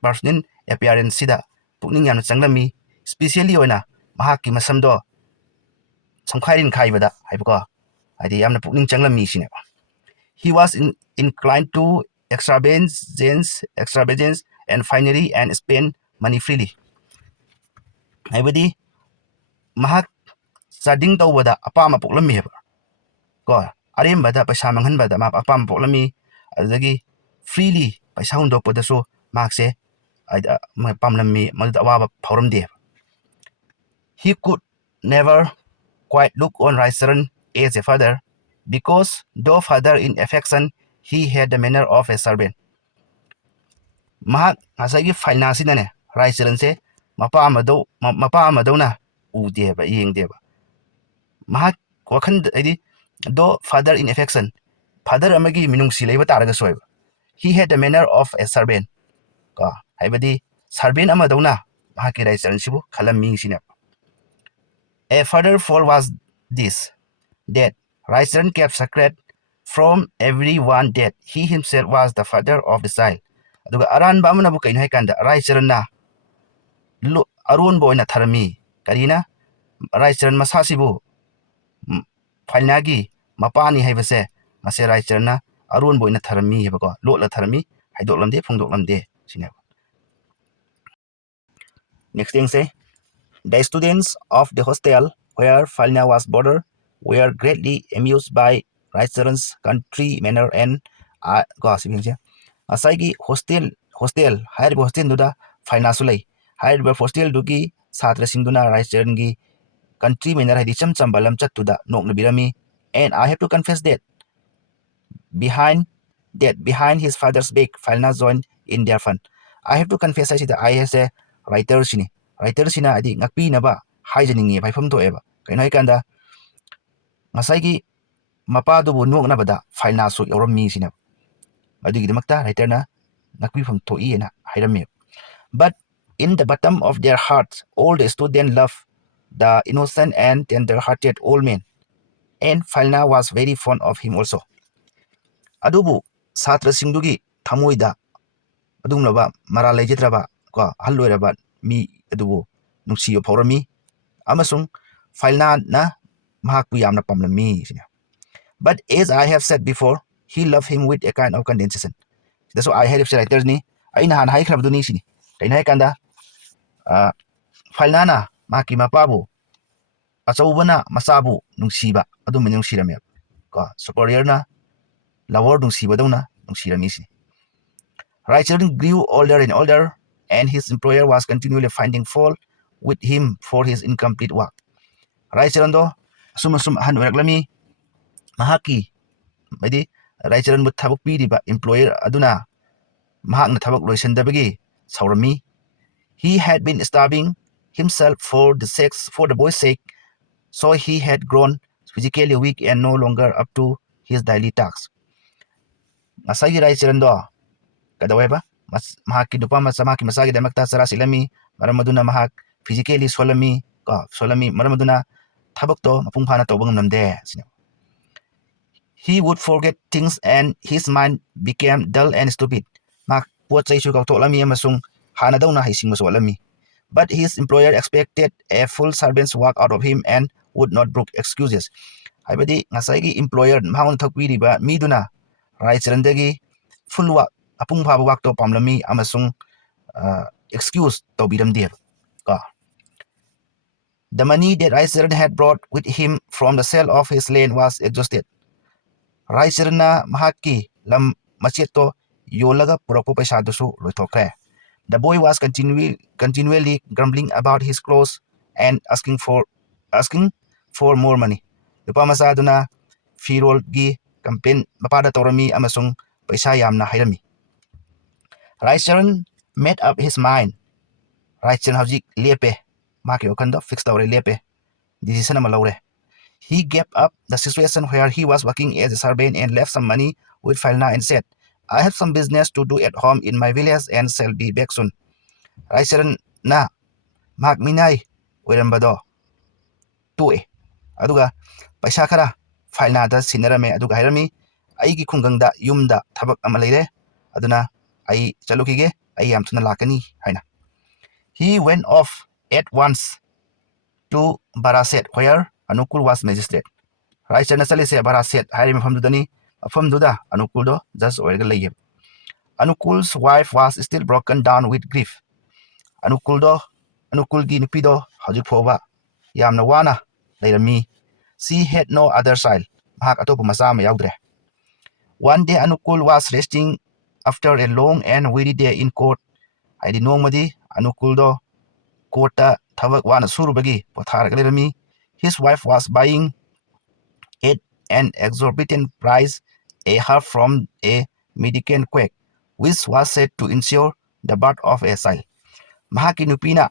personal appearance sida puning yam changlami especially oina mahaki masamdo samkhairin khaibada haibko adi yamna puning changlami sine. He was inclined to extravagance and finery and spent money freely. Haibadi mahak chading tawbada apama poklami heba ko arembada paisa manghanbada ma apama poklami adagi freely paisa hundokpada so makse pamlami madda awaba phauramde. He could never quite look on Raisaran as a father because though father in affection he had the manner of a servant. Mahak ngasagi financiane Raisaran se mapa amadona udeba yengdeba. Mahak wakhan adi do father in affection father amagi minungsi leiba taraga soiba. He had the manner of a servant ko haibadi servant amadona mahaki Raisaran sibu khalami sine. A further fault was this, that Raisaran kept secret from everyone that he himself was the father of the child. Aduga aran ba amana bu kaino haikanda Raisaran na arun boy na tharami karina Raisaran masasibu Falnagi mapani haibase mase Raisaran na arun boy na tharami hebako lot la tharami haidoklamde phungdoklamde sine. Next thing say the students of the hostel where Falna was boarder were greatly amused by Raisaran's country manner and Asaigi hostel haiba hostel duda Falna sulai haiba hostel dugi satra singduna Raisaran gi country manner haidi cham balam chattuda nokna birami, and I have to confess that behind his father's back Falna joined in their fun. I have to confess that I as a writer sini sina adi ngakpi na ba haijaningi phaifam to eba kaino haikanda ngasai mapadubu nokna bada Falna su yorami sina adigi damakta writer na ngakpi pham to i na hairami. But in the bottom of their hearts all the students loved the innocent and tender-hearted old man, and Falna was very fond of him also. Adubu satra singdugi thamoida adumlaba mara lejitraba ko halloiraba mi adubu nungsiyo phorami amasung Falna na mahakpu yamna pamlami sina. But as I have said before, he loved him with a kind of condensation. That's why I have said writers ni aina han hai khrabdu ni sini kaina hai kanda Falna na maki mapabu achobana masabu nungsiba adum nungsirame ko superior na lower nungsiba dona nungsirami sini. Raisaran grew older and older, and his employer was continually finding fault with him for his incomplete work. Raisaran do sum han oraklami mahaki badi Raisaran bu thabak piriba employer aduna mahakna thabak loisandabagi saurami. He had been starving himself for the boy's sake, so he had grown physically weak and no longer up to his daily tasks. Ngasagi Raisaran do kadaweba mahaki dupa mahaki masagi damakta sara silami maramaduna mahak physically solami maramaduna thabak to mapung phana tawbang namde. He would forget things and his mind became dull and stupid. Mak pot chai su kautok lami amasung hana dauna haising maso lami. But his employer expected a full servant's work out of him and would not brook excuses. Haibadi ngasai employer mahang thakwi riba miduna Raisaran dagi full work apung phaba work to pamlami amasung excuse to biram dir. The money that Raisaran had brought with him from the sale of his land was exhausted. Raisaran na mahaki lam macheto yolaga purapo paisa dusu loitokre. The boy was continually grumbling about his clothes and asking for more money. Lupa masaduna firol gi campaign mapada torami amasung paisa yamna hairami. Raisaran made up his mind. Raisaran hajik lepe maki okando fix tawre lepe decision ama laure. He gave up the situation where he was working as a servant and left some money with Falna and said, I have some business to do at home in my village and shall be back soon. Raicharan na mahak minay oirambado to'e. Aduga paisa khara Falnada sinarame aduga hairami aigi khungangda yumda thabak ama leire aduna ai chalukige ai yam thuna lakani haina. He went off at once to Baraset where Anukul was magistrate. Raichana salise Baraset hairi mafamduda Anukuldo just oirga leye. Anukul's wife was still broken down with grief. Anukulgi nupido hajik foba yamna wana leirami. She had no other child. Mahak atopa masama yaudre. One day Anukul was resting after a long and weary day in court. Haidi nongmadi Anukuldo courta thabak wana surubagi potharaga leirami. His wife was buying at an exorbitant price a half from a mendicant quack, which was said to ensure the birth of a child. Mahaki nupina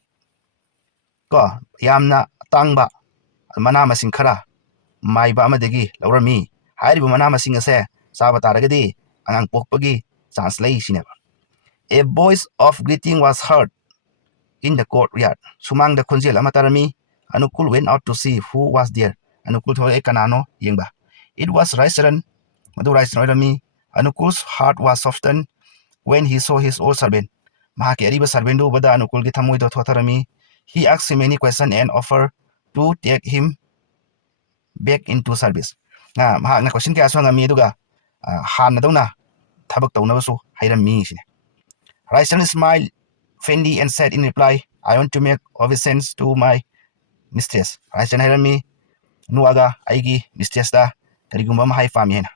ko yamna tangba mana masing khara maiba amadagi laurami. Hairibu mana masing ase saba taragadi angang pokpagi chance lay sineba. A voice of greeting was heard in the courtyard. Sumang the kunjil amatarami. Anukul went out to see who was there. Anukul thore kanano yengba. It was Raicharan. Madu Raicharan oirami. Anukul's heart was softened when he saw his old servant. Mahaki ariba servantu bada Anukul gi thamoi do thotarami. He asked him many questions and offered to take him back into service. Mahak na question kaya so ngami aduga han na dawna thabak tawnabasu hairami sine. Raicharan smiled faintly and said in reply, I want to make obeisance to my mistress. Raicharan hairami nuaga aigi mistress da karigumba mahai fami hena.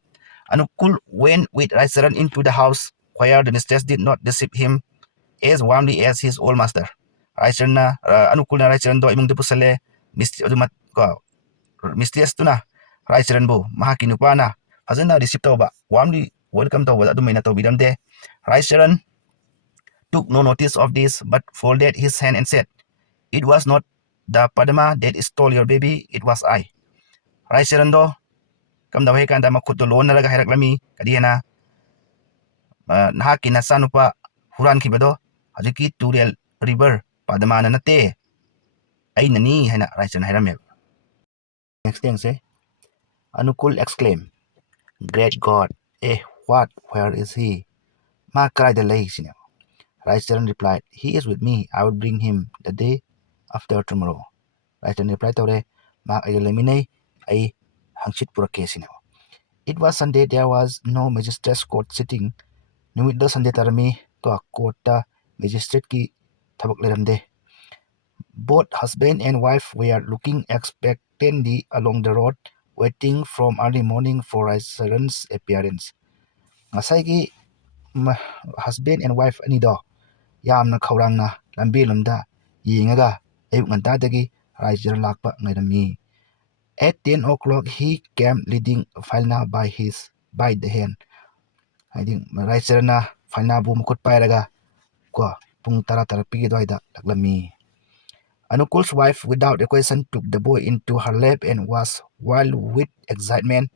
Anukul went with Raicharan into the house where the mistress did not receive him as warmly as his old master. Raicharan na Anukul na Raicharan do imung pusale mistress tu na Raicharan bu mahaki nupa na fazana receive tawba warmly welcome tawba adumaina tawbidamde. Raicharan took no notice of this but folded his hand and said, It was not the Padma that stole your baby, it was I. Raicharan do kam daw kanda makut do lon naraga hairak kadihana nahaki na sanupa huran kibado hajiki Turel river Padma na nate ay nani haina Raicharan hairame. Next thing say Anukul exclaimed, Great God, what, where is he? Ma cried the lay sine. Raicharan replied, He is with me, I will bring him the day after tomorrow. Raicharan replied tore ma ayalaminay ay hangsit purake sine. It was Sunday, there was no magistrate's court sitting. Numit do Sunday tarami to a court magistrate ki thabak leramde. Both husband and wife were looking expectantly along the road, waiting from early morning for Raicharan's appearance. Ngasai husband and wife ani do yamna khaurangna lambe lamda yengaga ayuk ngantadagi Raicharan lakpa ngairami. At 10 o'clock he came leading Falna by the hand. I think Raicharan na Falna bu mukut pairaga ko pung tara pigi doida laklami. Anukul's wife, without a question, took the boy into her lap and was wild with excitement,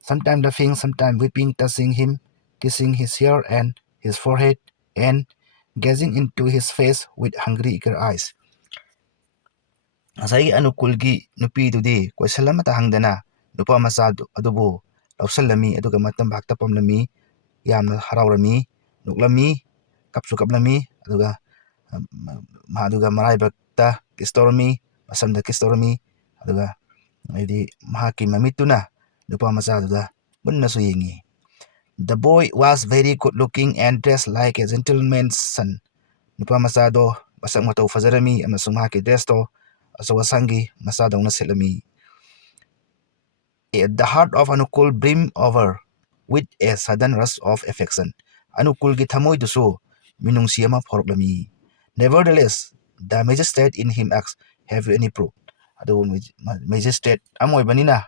sometimes laughing, sometimes weeping, touching him, kissing his hair and his forehead, and gazing into his face with hungry, eager eyes. Asai Anukulgi nupi dudi question hangdana nupa masa adubu lausalami aduga matam bakta pamlami yamna haraurami nuklami kapsu kaplami aduga maduga maraibakta kistorami masamda kistorami aduga idi mahaki mamituna nupa masa aduga bunna su yengi. The boy was very good looking and dressed like a gentleman's son. Nupa masa do basak matau fazarami amasung mahaki dress to asawasangi masa dauna selami. The heart of Anukul brimmed over with a sudden rush of affection. Anukul gi thamoi dusu minungsi ama phoroklami. Nevertheless, the magistrate in him asked, Have you any proof? Ado magistrate amoy banina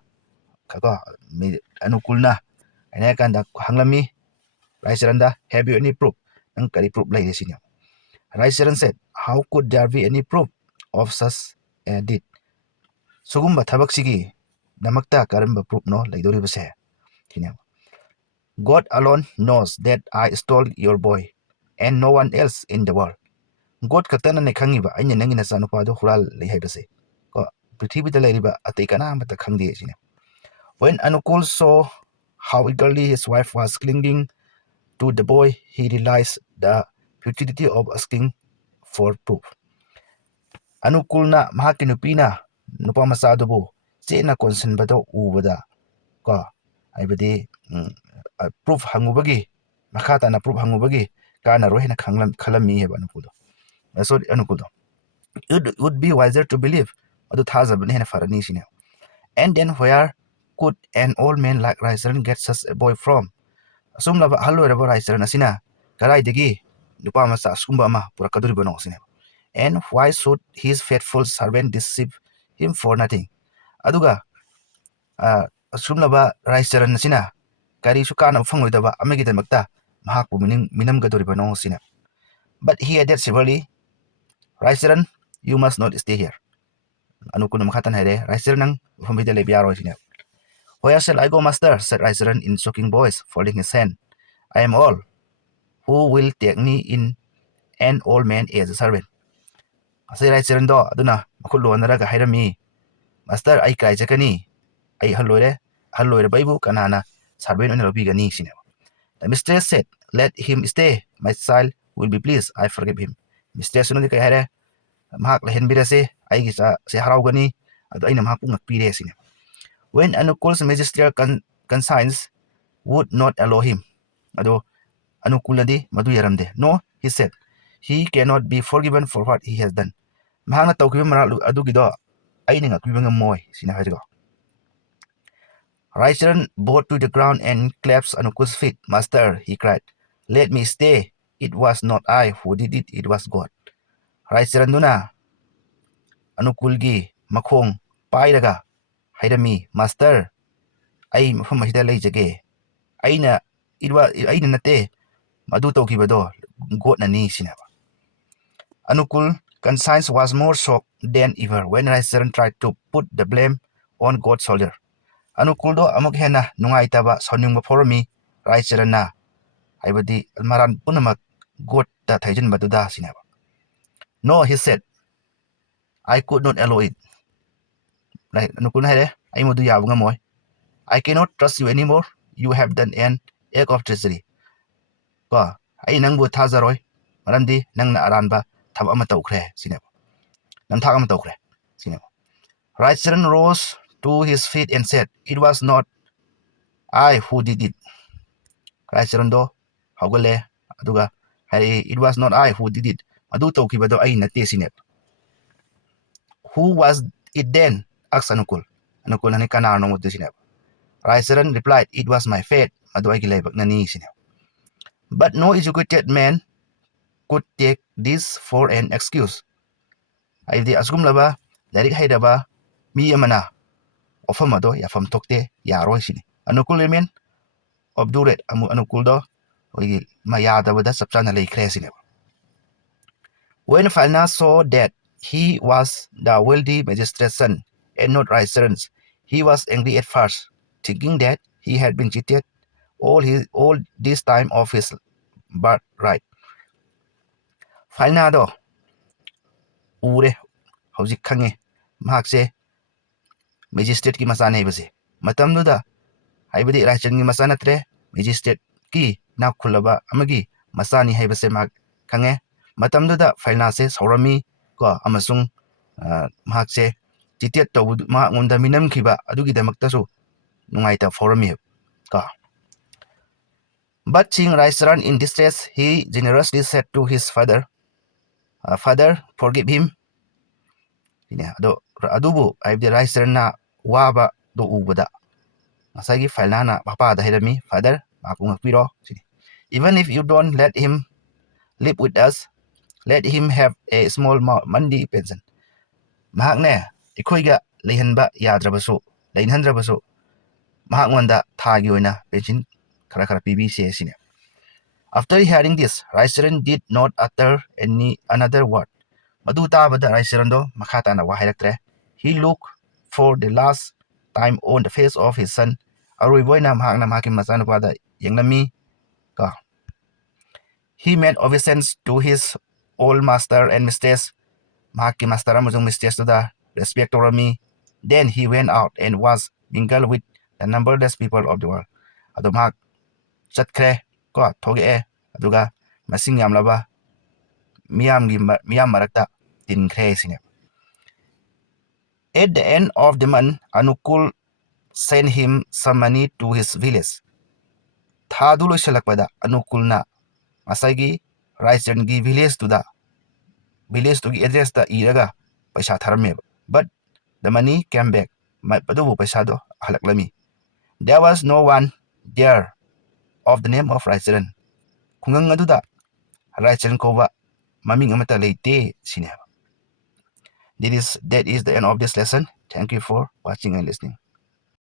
kako Anukul na ana kanda hanglami Raicharan da have you any proof? Nang kari proof lai sinya. Raicharan said, How could there be any proof of such a deed? Sugumba thabak sigi namakta karamba proof no laidoribase kine. God alone knows that I stole your boy and no one else in the world. God katana ne khangiba aina nangi na sanupa do hural lei haibase ko prithvi da leiriba atei kana mata khangde sine. When Anukul saw how eagerly his wife was clinging to the boy, he realized the futility of asking for proof. Anukul na mahaki nupina nupa masadubu chena konsenbado ubada ko aibadi proof hangubagi makata na proof hangubagi kana rohena khanglam khalami heba Anukudo. So Anukudo, it would be wiser to believe adu thazabne hena farani sine. And then where could an old man like Raisaran get such a boy from? Asumlaba halloiraba Raisaran asina karaidagi nupa masa asumba ama purakaduriba no sine. And why should his faithful servant deceive him for nothing? Aduga asumlaba Raisaran asina kari sukana fangoidaba amagitamakta mahakpu minam gaduriba no sine. But he added severely, Raisaran, you must not stay here. Anukul makatan hede Raisaran nang famida lebiaro sine. Where shall I go, master? Said Raisaran in choking voice, folding his hand. I am all. Who will take me in an old man as a servant? Say Raisaran do, aduna, makulo naraga hairami. Master, I cry jakani. I hallore baibu kanana, servant on robigani sine. The mistress said, let him stay. My child will be pleased. I forgive him. Mistress no kay hare, mahak lahen birase, I gisa se haraugani, ado ay namahak pung pire sine. When Anukul's magisterial conscience would not allow him. Ado Anukuladi madu yaramde. No, he said, he cannot be forgiven for what he has done. Mahana tawkiba maral adugido ay nga kwibanga moy sinahajigo. Raisaran bowed to the ground and clasped Anukul's feet. Master, he cried, let me stay. It was not I who did it, it was God. Raisaran duna Anukulgi makhong pairaga hairami. Master, ay mafam asida leijage. Aina nate madu tawkibado God na ni sinaba. Anukul conscience was more shocked than ever when Raisaran tried to put the blame on God's shoulder. Anukul do amuk hena nungaitaba soningba forami Raisaran na haibadi maran punamak God ta thaijin baduda sinaba. No, he said, I could not allow it. Anukul na hede ay mudu yabunga moy. I cannot trust you anymore. You have done an act of treachery. Ko ay nangbu thazaroy maramdi nang na aranba thab ama tawkre sinaba. Nam thak ama tawkre sinaba. Raisaran rose to his feet and said, it was not I who did it. Raisaran do hawgale aduga hari it was not I who did it. Adu tawkibado ay nate sinaba. Who was it then? Asked Anukul. Anukul nani kanar no mudu sinaba. Raisaran replied, it was my fate. Adu ay gilaybak nani sinaba. But no educated man could take this for an excuse. Ay di asgum laba darik haydaba mi amana ofam ado ya fam tokte ya roy sini. Anukul remain obdurate Anukul do oy mayada bada sapsana lay sini. When Falna saw that he was the wealthy magistrate's son and not Raisaran's, he was angry at first, thinking that he had been cheated all this time of his birthright. Falna do ure hojik khange mahakse magistrate ki masana ibase matamduda haibadi Raisaran ki masana tre magistrate ki na khulaba amagi masani haibase mak khange matamduda Falna se saurami ko amasung mahakse cheated to mahak ngonda minam khiba adugi damaktasu nungaita forami ka. But seeing Raisaran in distress, he generously said to his father, Father, forgive him. Adubu aibdi Raisaran na waba do ubada. Masagi Falna na papa da hirami, Father, aku ngakpiro. Even if you don't let him live with us, let him have a small monthly pension. Mahak ne, ikoiga leihanba yadrabasu, leinhandrabasu, mahak ngwanda thagi oina pension kara pibi se sine. After hearing this, Raisaran did not utter another word. Madu tabada Raisaran do makata na wahairaktre. He looked for the last time on the face of his son. Aruiboina mahakna mahaki machanupada yenglami ka. He made obeisance to his old master and mistress. Mahaki master amazung mistress to the respect me. Then he went out and was mingled with the numberless people of the world. Ado mahak chatkre ko thoge aduga masing yamlaba miyam marakta tinkre sine. At the end of the month, Anukul sent him some money to his village. Thadu loisalakpada Anukulna masagi Raichandgi village to the address the iraga paisa tharme. But the money came back. My padubu paisado halaklami. There was no one there of the name of Raicharan. Kungang aduda Raicharan kova maming amata leite sine. That is the end of this lesson. Thank you for watching and listening.